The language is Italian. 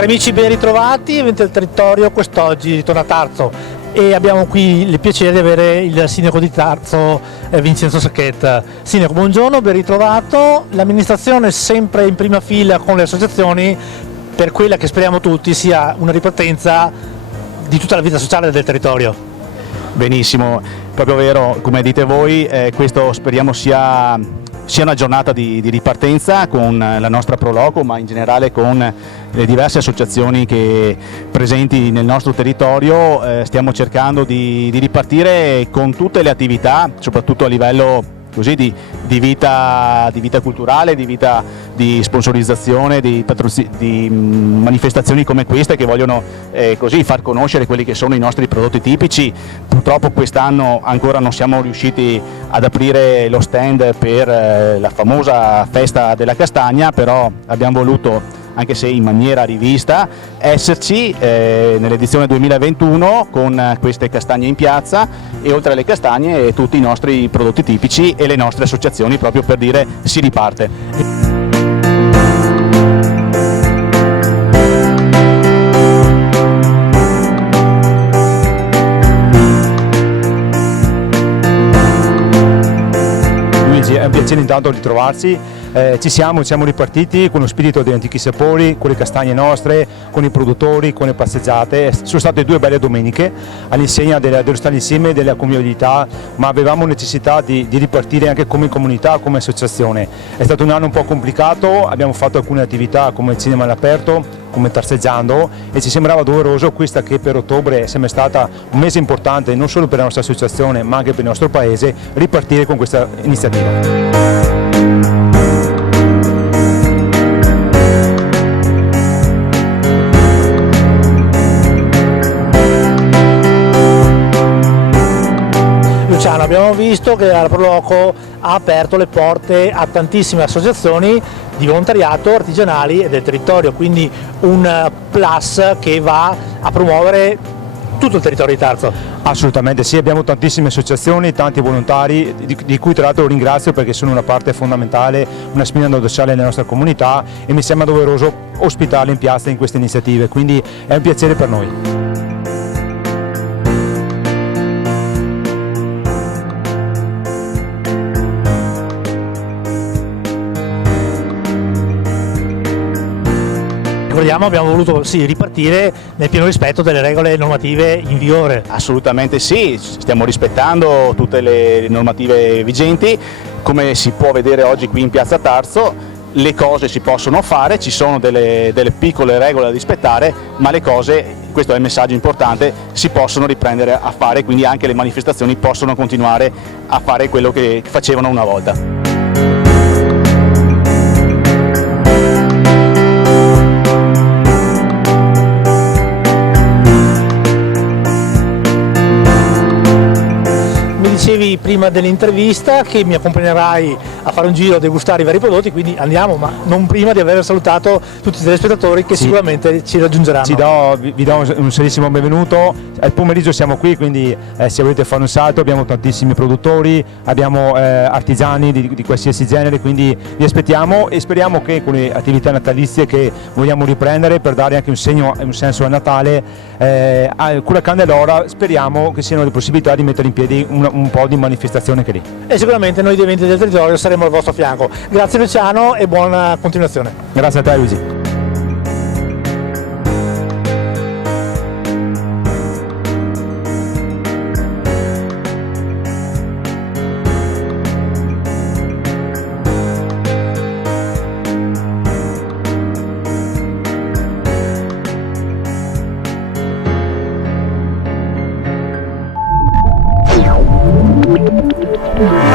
Cari amici, ben ritrovati, Evento del Territorio, quest'oggi ritorna a Tarzo e abbiamo qui il piacere di avere il sindaco di Tarzo, Vincenzo Sacchetta. Sindaco, buongiorno, ben ritrovato. L'amministrazione è sempre in prima fila con le associazioni per quella che speriamo tutti sia una ripartenza di tutta la vita sociale del territorio. Benissimo, proprio vero, come dite voi, questo speriamo sia una giornata di ripartenza con la nostra Proloco, ma in generale con le diverse associazioni che presenti nel nostro territorio. Stiamo cercando di ripartire con tutte le attività, soprattutto a livello così di vita culturale, di sponsorizzazione, di manifestazioni come queste che vogliono così far conoscere quelli che sono i nostri prodotti tipici. Purtroppo quest'anno ancora non siamo riusciti ad aprire lo stand per la famosa festa della castagna, però abbiamo voluto, anche se in maniera rivista, esserci nell'edizione 2021 con queste castagne in piazza e oltre alle castagne tutti i nostri prodotti tipici e le nostre associazioni, proprio per dire si riparte. È un piacere intanto ritrovarsi, ci siamo ripartiti con lo spirito degli antichi sapori, con le castagne nostre, con i produttori, con le passeggiate. Sono state 2 belle domeniche all'insegna dello stare insieme e della convivialità, ma avevamo necessità di ripartire anche come comunità, come associazione. È stato un anno un po' complicato, abbiamo fatto alcune attività come il cinema all'aperto, come Tarseggiando, e ci sembrava doveroso questa che per ottobre è sempre stata un mese importante non solo per la nostra associazione ma anche per il nostro paese, ripartire con questa iniziativa. Luciano, abbiamo visto che la Proloco ha aperto le porte a tantissime associazioni di volontariato, artigianali e del territorio, quindi un plus che va a promuovere tutto il territorio di Tarzo. Assolutamente sì, abbiamo tantissime associazioni, tanti volontari, di cui tra l'altro ringrazio perché sono una parte fondamentale, una spina dorsale nella nostra comunità, e mi sembra doveroso ospitarli in piazza in queste iniziative, quindi è un piacere per noi. Ricordiamo, abbiamo voluto ripartire nel pieno rispetto delle regole normative in vigore. Assolutamente sì, stiamo rispettando tutte le normative vigenti. Come si può vedere oggi qui in piazza Tarzo, le cose si possono fare, ci sono delle piccole regole da rispettare, ma le cose, questo è il messaggio importante, si possono riprendere a fare, quindi anche le manifestazioni possono continuare a fare quello che facevano una volta. Dicevi prima dell'intervista che mi accompagnerai a fare un giro a degustare i vari prodotti, quindi andiamo, ma non prima di aver salutato tutti i telespettatori che sicuramente ci raggiungeranno. Vi do un serissimo benvenuto. Al pomeriggio siamo qui, quindi se volete fare un salto abbiamo tantissimi produttori, abbiamo artigiani di qualsiasi genere, quindi vi aspettiamo e speriamo che con le attività natalizie che vogliamo riprendere per dare anche un senso al Natale, con la Candelora speriamo che siano le possibilità di mettere in piedi un po' di manifestazione che lì. E sicuramente noi di Eventi del Territorio saremo al vostro fianco. Grazie Luciano e buona continuazione. Grazie a te Luigi. Yeah.